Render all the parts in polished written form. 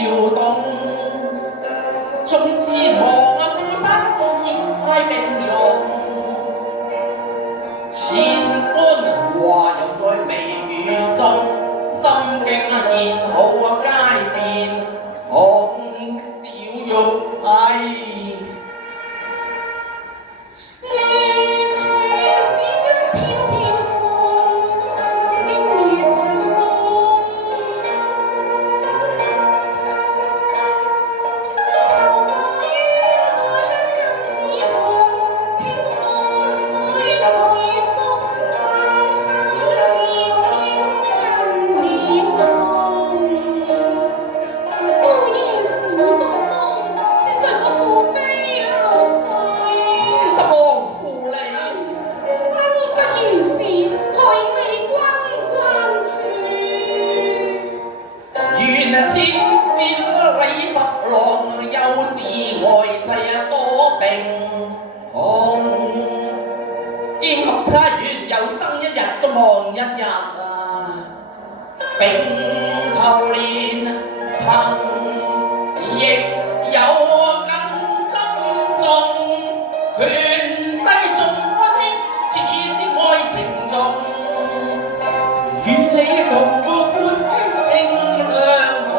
搖動，縱自望啊高山半掩開冰容，千般話又在微語中，心境啊現好啊街邊紅燒肉仔。兼合他月又生一日都望一日啊！並頭連曾亦有更心重，權勢重威似之愛情重，與你做夫妻性相同。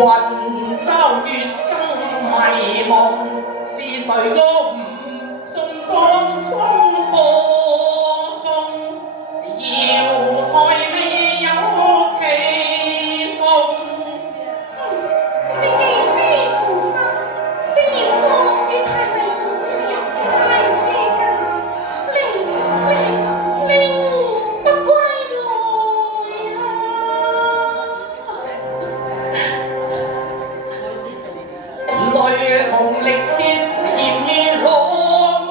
雲州月更迷夢，是誰歌舞送光春播送？瑤台未有奇逢。你既非父心，星月光與太尉父子係一街之隔，令我不歸來雷同力竭，炎熱羅網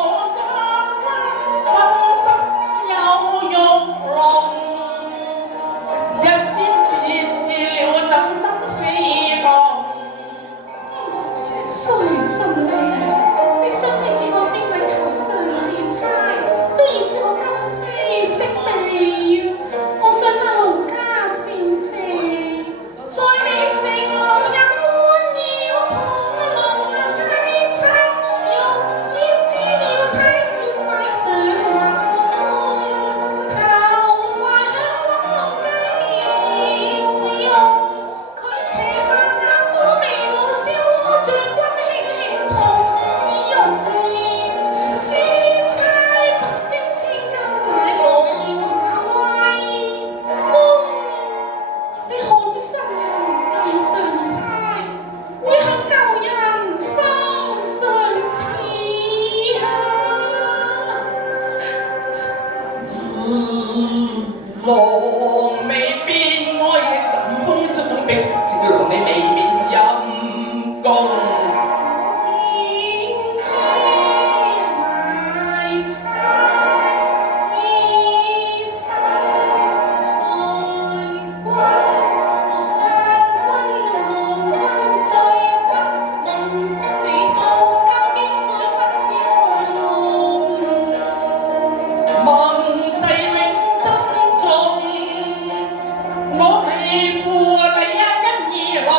困心有玉龍，日煎自了怎生飛降？誰信你想令你我邊位頭上之差，都已知我今非昔比，我想那奴家小姐，在你城內人歡要盤龍雞餐肉，焉知了差別快上畫中，頭懷香溫龍雞妙用，佢斜發眼波眉老燒烏將軍輕輕碰，只用面此差不惜千金買我要那威風。你可知新人計上差，會向舊人心上刺狼未變愛，臨風中逼，似狼你未免陰公。我未負你一人兒郎。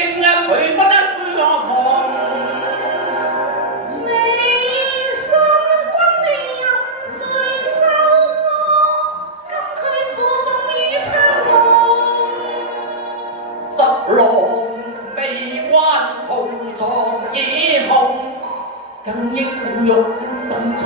正啊佢不得我望。未信君你入罪收歌，今佢負風雨盼望。十郎未關同床野夢，更應笑肉心重。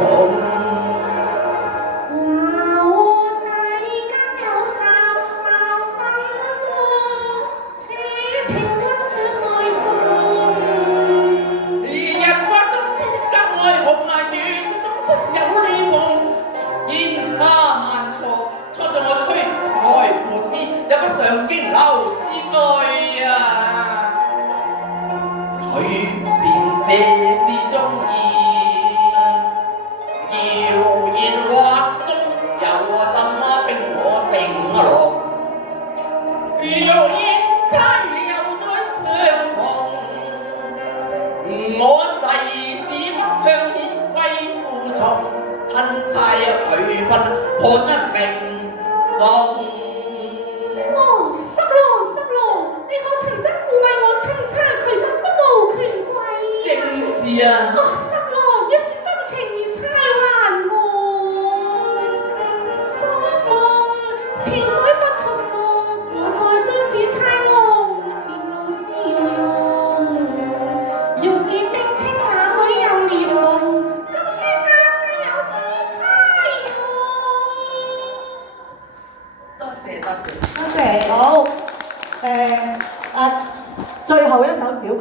也不上經流之愛啊，隨便這是中意，謠言惑中有什麼逼我成龍？若言猜又再相逢，我誓是不向顯歸負從，恨猜佢分判明順。哦，十郎，你可曾真故為我吞差佢分不無權貴？正是啊。哦，十郎，一是真情而差還我。雙鳳潮水不出眾，我在將此差弄，漸露笑容。欲見冰清那許有裂縫，今宵間有此差夢。多謝。多謝，好，最後一首小曲，